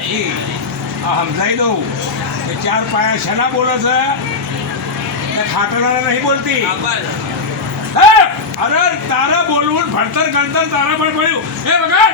સમજાઈ દઉં કે ચાર પાયા શેના બોલે છે ખાટલાના નહીં બોલતી. અરે તારા બોલવું ભણતર ગણતર તારા પર પડ્યું. એ વગર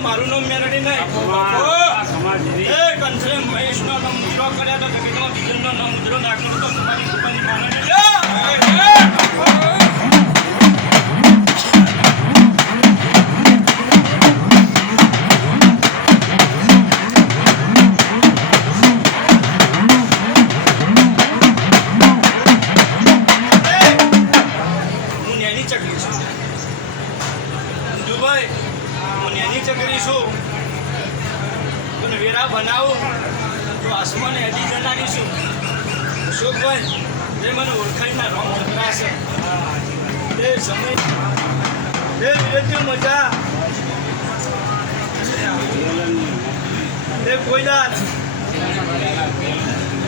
મારું નામ મેલડી નહીં એ કંસરે મહેશનો નામ ઉજરો કર્યા તો જગતનો બીજનો નામ ઉજરો નાખવાનો તો તમારી કૃપાની માનણી હું નેની ચકલી છું દુબઈ હું નેની ચકલી છું પણ વેરા બનાવું તો આસમાને અડી જનારી છું અશોકભાઈ જે મને ઓળખાઈના રોંગ ચકરા છે એ સમય એ વિરજ્ય મજા એ કોઈદાર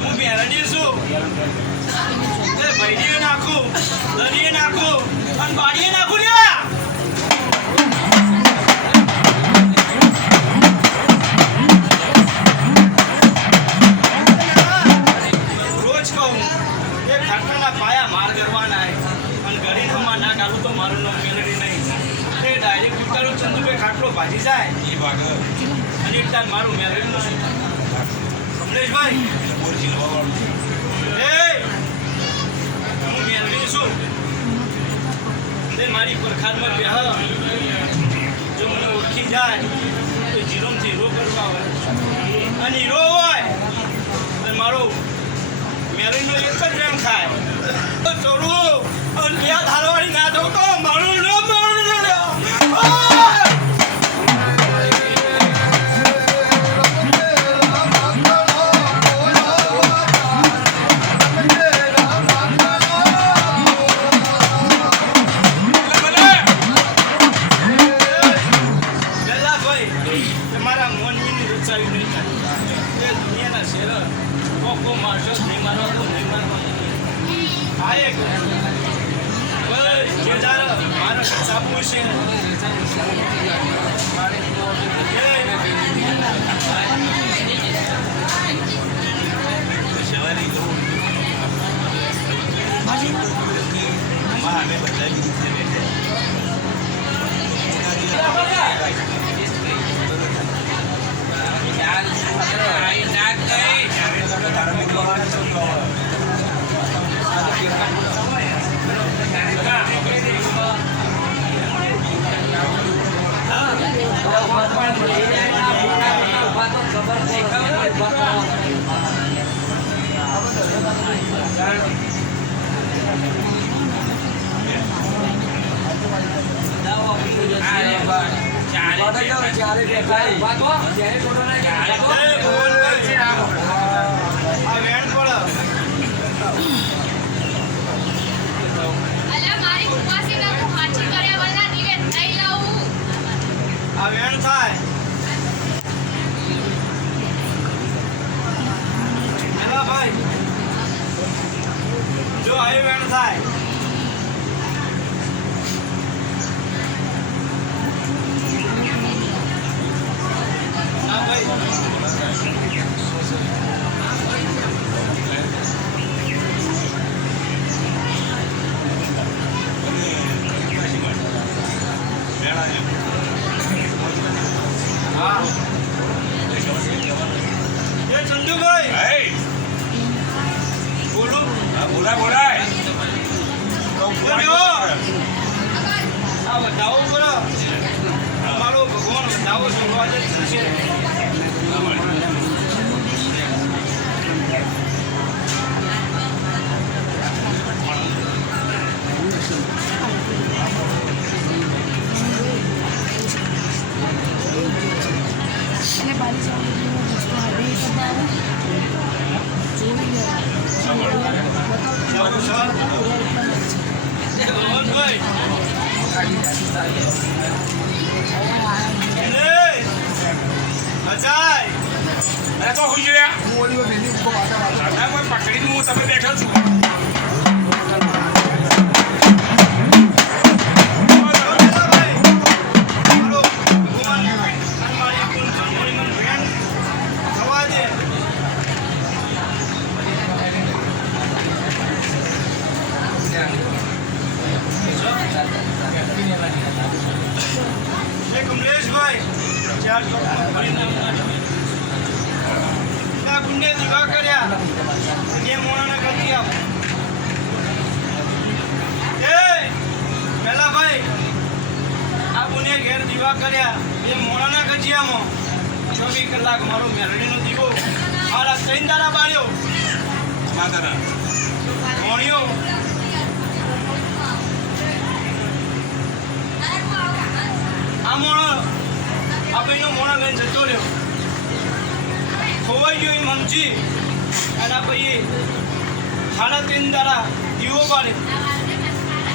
હું બેરડી છું એ ભાઈડીએ નાખું દરીએ નાખું અને બાડીએ નાખું લ્યા ભાજી જાય એ ભાગ અને તાર મારું મેરેજનું શું કમલેશભાઈ એ હું મેરડી છું તે મારી પરખારમાં બેહ જો મને ઓળખી જાય તો જીરોમથી હીરો કરવા હોય અને હીરો હોય તો મારો મેરેજનો એક જ પ્રેમ થાય ચોરું અને બે ધારવાળી ના દઉં તો મારું ન જો આવી વેણ થાય ના ભાઈ હા એ ચંદુભાઈ બોલું બોલાય બોલાય આ બતાવો કરો અમારો ભગવાન બતાવો જોવા જ છે અરે તો હું જોયા પકડીને હું તમે બેઠો છું. ચાર ચોકમાં ફરીને ના ગુંડે દીવા કર્યા એ મોણાને ગતિ આપ એ પેલા ભાઈ આ ગુને ઘેર દીવા કર્યા એ મોણાના ગજિયામાં 24 કલાક મારો મેરડીનો દીવો મારા 3 દાડા બાળ્યો માતાના મોણિયો આ મોણો આ ભાઈનો મોણા લઈને જતો રહ્યો ખોવાઈ ગયો એ મમજી અને આ ભાઈ 3.5 દાડા દીવો બાળ્યો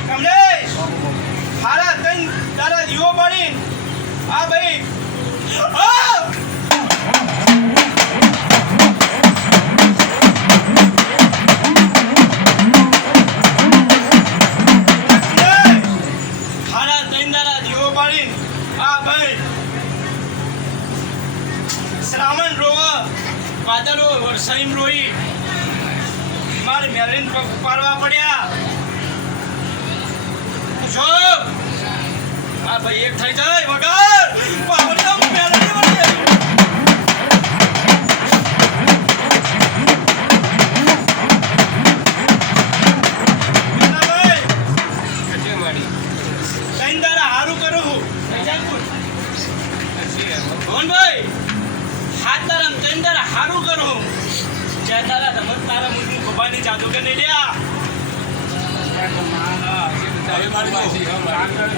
કમલેશ 3.5 દાડા દીવો બાળી આ ભાઈ શ્રાવણ રોવા વાદળો વરસાઈમ રોઈ મારે મેરીન પગ પાડવા પડ્યા જો આ ભાઈ એક થઈ જાય વગર પાવડો મેરીન વળે હારું કરું ભવનભાઈ હાથ તારા ચંદર હારું કરો જય તારા ધમત તારા મુજુ ખોબાની જાદુ કે નહીં લ્યા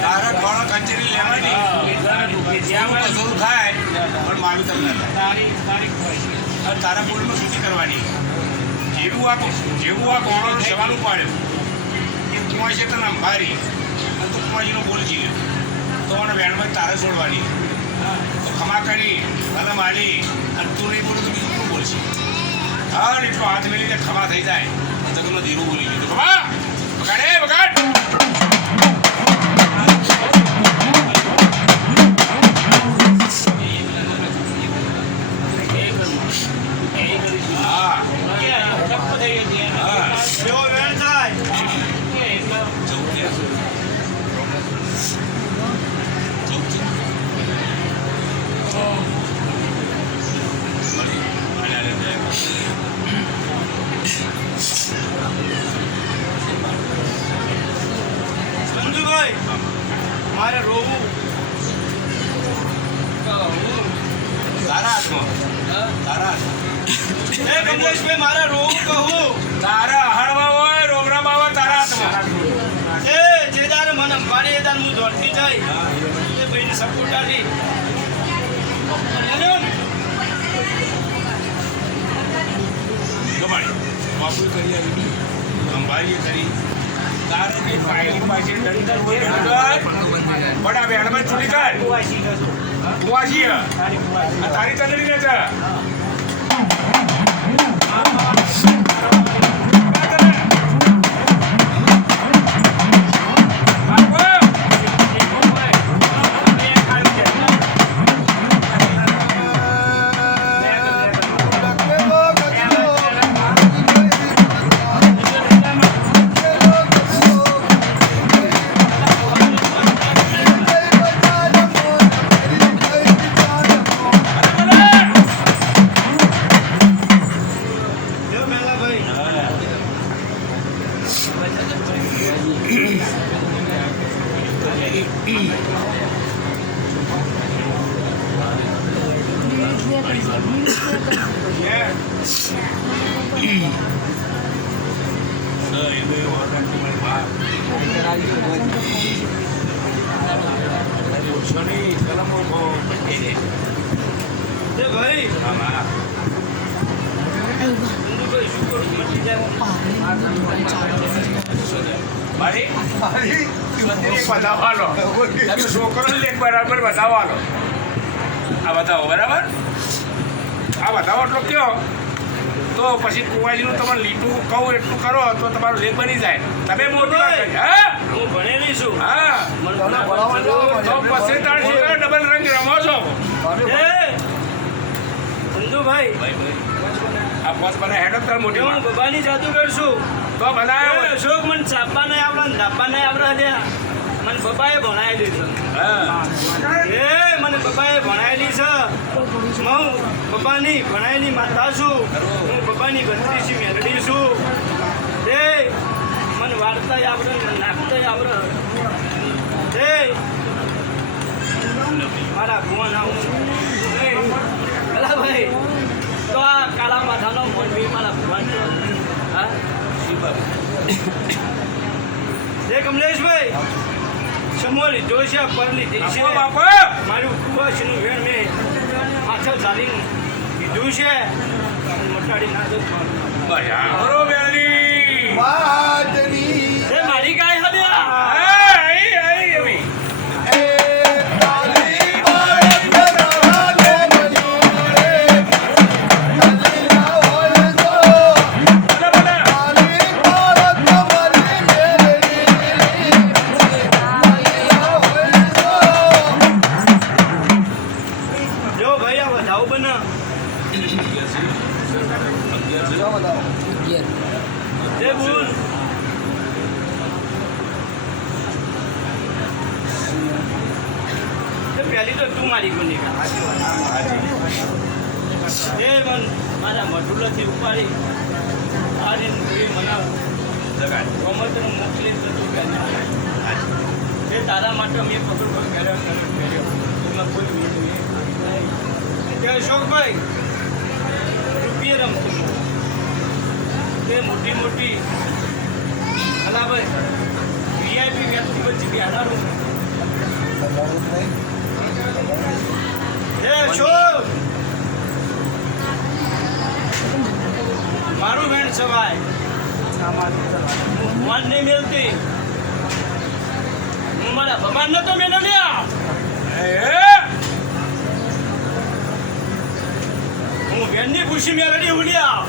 તારા ઘોડા કચેરી લેવાની જરૂર થાય પણ માવી તમને તારા બોલમાં સૂચિ કરવાની જેવું આ ઘોડો જવાનું પાડ્યો એ કુંવા છે તને અંબારી અને તું કુંવાજીનો બોલ જીવ્યો તો મને વેણમાં તારે છોડવાની ખમા કરી મને મારી અને તું નહીં બોલું તો બીજું કોણ બોલશે હા એટલો હાથ મેળીને ખમા થઈ જાય તો તમને ધીરું બોલી ગયું ખમા બગાડે બગાડ મારે રોવું તારા હાથમાં એ કમલેશભાઈ મારે રોવું કહું તારા હળવા હોય રોગરા બાવા તારા હાથમાં એ જેદાર મને મારી એદાર હું દોડતી જાય એ ભાઈને સપોર્ટ આલી બાપુ કરી આવી અંબારીએ કરી તારે જે પાયલી પાસે ડંડર હોય બડા બેડમાં છૂટી કર કુવાસી તારી ચંદડી ને છે છોકરો બરાબર બતાવવાનો આ બતાવો બરાબર આ બતાવો એટલો કયો તો પછી કુંવાજીનું તમારે લીટું કહું એટલું કરો તો તમારું લેખ બની જાય તમે મોટું હા હું ભણેલી છું હા તો પછી તાર છોકરા ડબલ રંગ રમો છો ચંદુભાઈ આ પોસ બના હેડ તાર મોટી હું બાબાની જાદુ કરશું તો બનાવ્યો અશોક મને ચાપા નહીં આવડે ધાપા નહીં આવડે મને પપ્પાએ ભણાયેલી છે હા મને પપ્પાએ ભણાયેલી છે હું પપ્પાની ભણાયેલી માતા છું હું પપ્પાની ભત્રીજી મેલડી છું એ મને વાર્તાય આવડે નાખતાય આવડે એ મારા ભુવન આવું ભાઈ તો આ કાળા માથાનો મોરબી મારા ભુવન છો હા એ કમલેશભાઈ સમો લીધો છે પર લીધી છે બાપા મારું કુવાશનું વેણ મેં પાછળ ચાલીને કીધું છે મોટાડી ના દો બરો બેરી એ મારી ગાય હલ્યા આઈ આઈ એવી જો ભાઈ આ વધાવો બના એ બોલ પહેલી તો તું મારી કોની એ મન મારા મઢુલાથી ઉપાડી આજે મને કોમતને મોકલી તું એ તારા માટે મેં પકડ કર્યો એમાં કોઈ તે અશોકભાઈ રૂપિયે રમતું તે મોટી મોટી ભલા ભાઈ વીઆઈપી વ્યક્તિ વચ્ચે બિહારું એ અશોક મારું વેણ સવાય મન નહીં મેલતી હું મારા ભગવાન નતો મેલો લ્યા હું વેણની ખુશી મેળવી હુલ્યા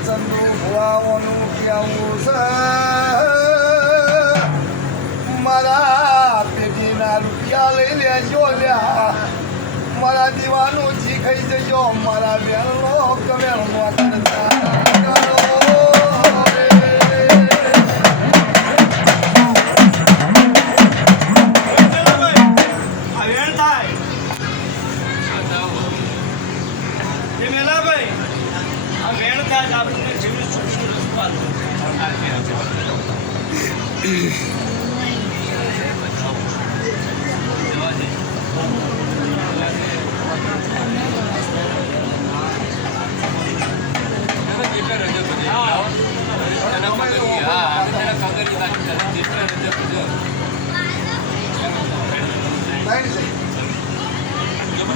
ચંદુ ભુવાઓનું કેવું છે મારા પેટીના રૂપિયા લઈ લેજો લ્યા મારા દીવાનું શીખાઈ જજો મારા બેનનો કમેલનો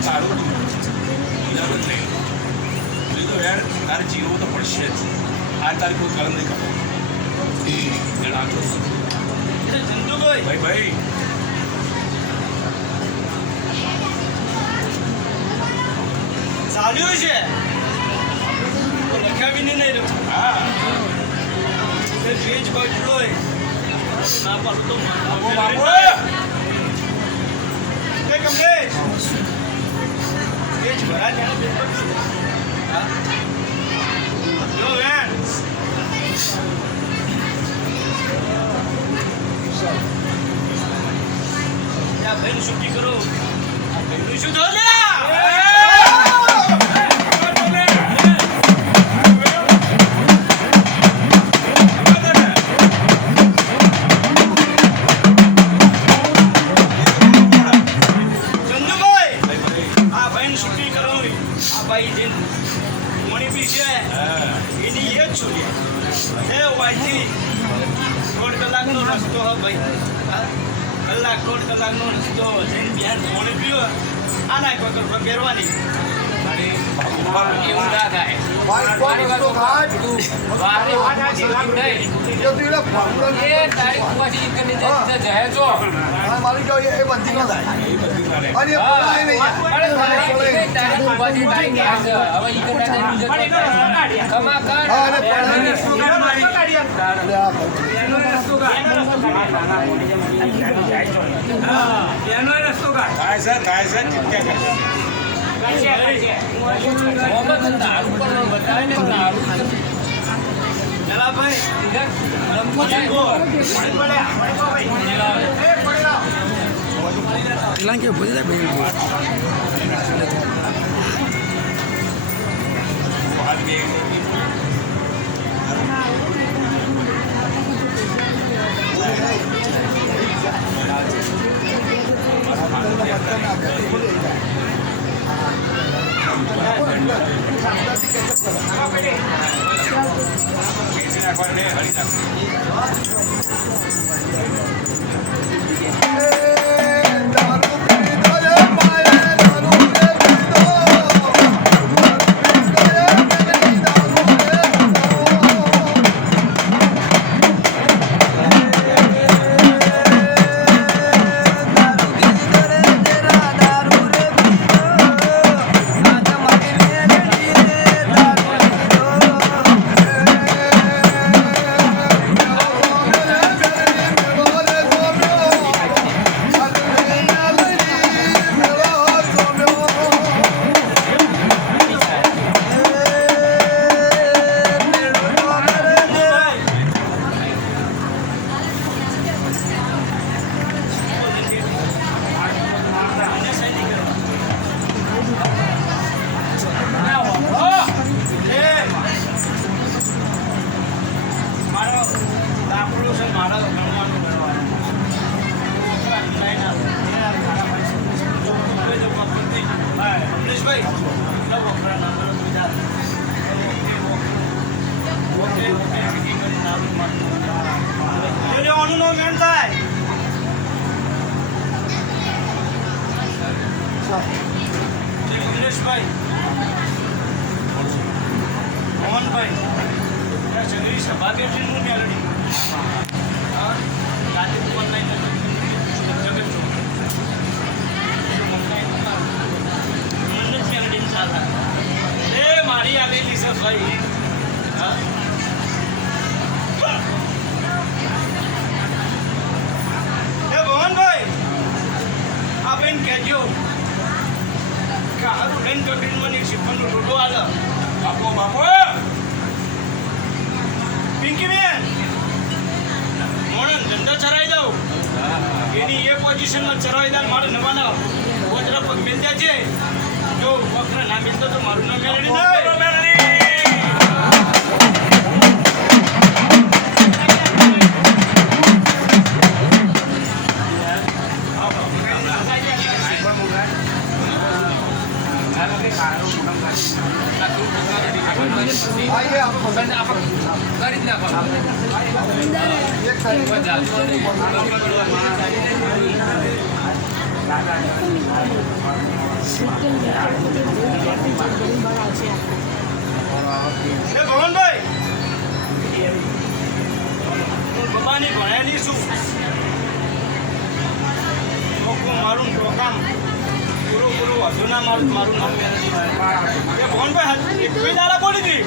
સારું તારે જીવવું તો પડશે જ આ તારી કોઈ કરમ નહીં કરતો ચંદુભાઈ ભાઈ ભાઈ ચાલ્યું છે તો લખાવીને નહીં રહ્યું હા વેજ બચડો ના પાડું તો બાપુ એ કમલેશ વેજ ભરા ત્યાં જો વેન ત્યાં ભાઈ છૂટી કરો ભાઈ શું થયું કલાકનો રસ્તો જઈને બિહાર પાણી પીવો આના પકડ પહેરવાની એવું ના થાય મારી વાત ઘાટ વારે વાટાજી લાગ નહીં જો તીલા ફાંગણ એ તારીખ પછી કરીને જાય જો મારી જો એ બંધી ન થાય એ બધી મારે અને બોલાય નહીં તારીખ પછી તારીખ આવે હવે ઈ કરતા બીજો કમા કર અને પડાય સુગર મારી એનો રસ્તો કાઢ એનો રસ્તો કાઢ થાય છે ચિંતા કરશે મોહમ્મદ દારૂ પર બતાવે ને દારૂ જલાભાઈ પેલા કે ભરી જાય ભાઈ મારી આવેલી છે ભાઈ ભવનભાઈ આ બેન કહેજો કે હારું લઈને કબીરમાં એક શિફરનો રોટો આલે બાપો બાપો પિંકી બેન મોણન ધંધો ચરાવી દઉં એની એ પોઝિશનમાં ચરાવી દે મારે નવાના ઓજરા પગ મિલ જાય છે જો વખરા ના મિલતો તો મારું નામ મેળવી आइए आप एक ભવનભાઈ ભવાની ભણ્યાની શું લોકો મારું પ્રોગ્રામ પૂરું વધુ ના મારું નામ ભવનભાઈ એક દાડા બોલી હતી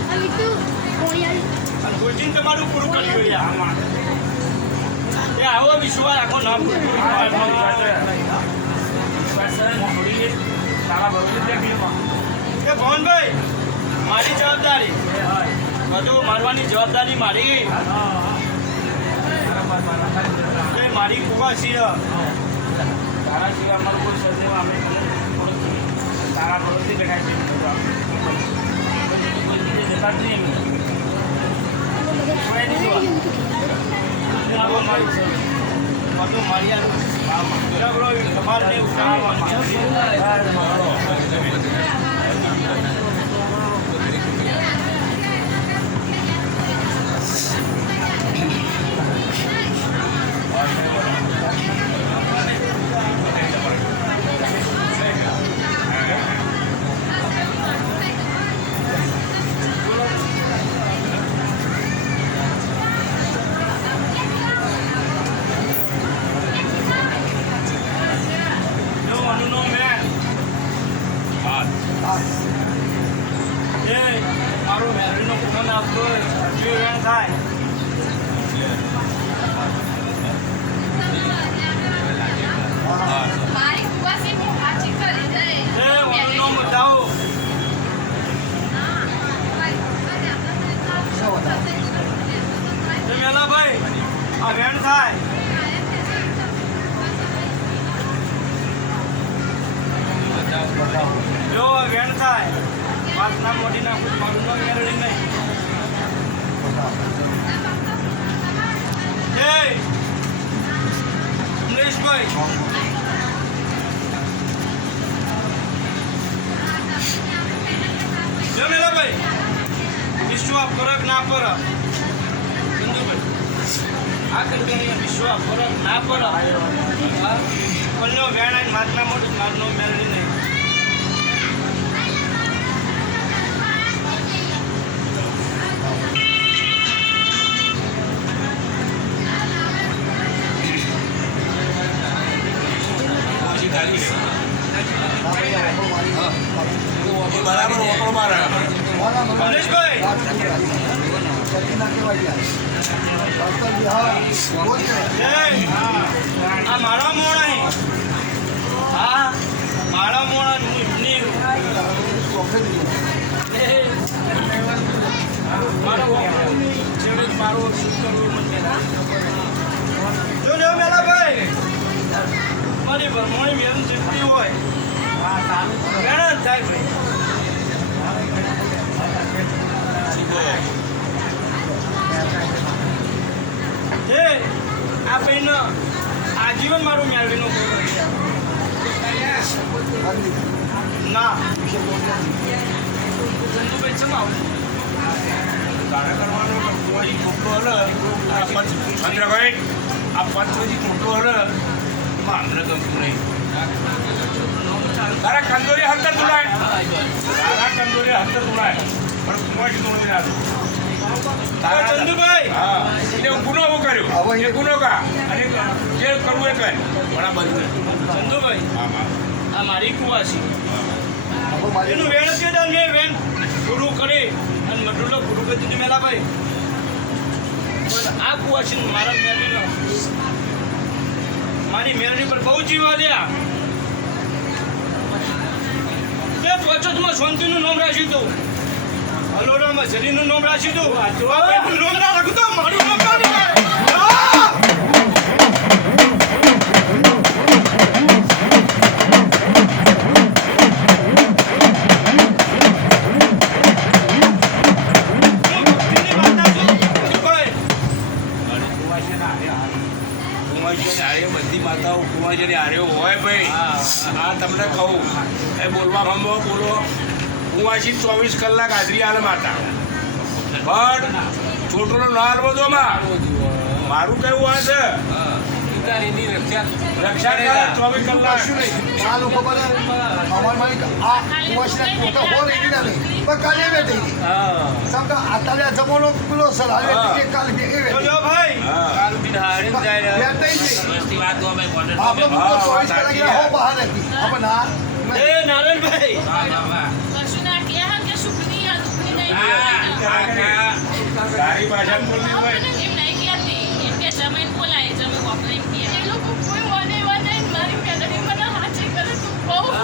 અને કોચિંગ તમારું પૂરું કર્યું એ આવો વિશ્વાસ આખો નામ ભવનભાઈ મારી જવાબદારી બધું મારવાની જવાબદારી મારી મારી કુવા છીએ તારા સિવાય અમારું કોઈ સર્જન અમે તારા ભરોથી બેઠા છીએ જતા જ નહીં બધું મારી તમારે મારો મેરડીનો ફોન આપતો વેણ થાય થાય જો વેણ થાય વાત ના મોટી નાખું મારું નામ મેળવી નહીં એ અમરેશભાઈ જો મેલાભાઈ વિશ્વ ફરક ના ફરક આ કરી વિશ્વ ફરક ના ફરક અન્ય વેણાઈ માતના મોટું મારનો મેળવી નહીં બરાબર ઓપરો મારે અમરેશભાઈ આ મારા મોણા હા મારા મોણા મારો જો મેલા ભાઈ મારી ભરમોણી મેન જેટલી હોય ઘણા થાય ભાઈ એ આ ભાઈનો આજીવન મારું મેળવીનો ના ચંદુભાઈ ચમ આવું તારે કરવાનો કુંવાજી ખોટો હલે આ ચંદ્રભાઈ આ પંચવજી ખોટો હલે અમને ગમતું નહીં તારા કંદોરી હંતર તુલાય પણ કુંવાજી તોડી નાખો ચંદુભાઈ હા એટલે હું ગુનો ઉભો કર્યો એ ગુનો કા અને જે કરવું એ કર બરાબર ચંદુભાઈ હા હા આ મારી કુવાસી એનું વેણ છે ને મેં વેણ પૂરું કરી અને મટુલો પૂરું કરી દીધું મેલા ભાઈ આ કુવાસી મારા મેળવી મારી મેળવી પર બહુ જીવા દયા તે પછતમાં શાંતિનું નામ રાખ્યું હતું હલોરામાં જરીનું નામ રાખ્યું હતું નું નામ ના રાખ્યું તો મારું નામ કાઢી નાખ. બધી માતાઓ કુંવાજીની હારે હોય ભાઈ આ તમને કહું એ બોલવા હમો બોલો કુંવાજી 24 કલાક હાજરી આલે માતા પણ છોટલો ના હાલવો દો મારું કેવું હોય છે રક્ષા કરે 24 કલાક આ લોકો બધા અમાર માલિક આ કુવાસી મોટા હો રહી ના નહીં પણ કાલે બેઠી સમજો આતાલે જમોનો પેલો સલાહ કે કાલે બે એ જો ભાઈ બેઠી છે આપણે મુકો 24 કલાક હો બહાર હતી આપણે ના એ નારાયણભાઈ તારી ભાષા બોલતી ભાઈ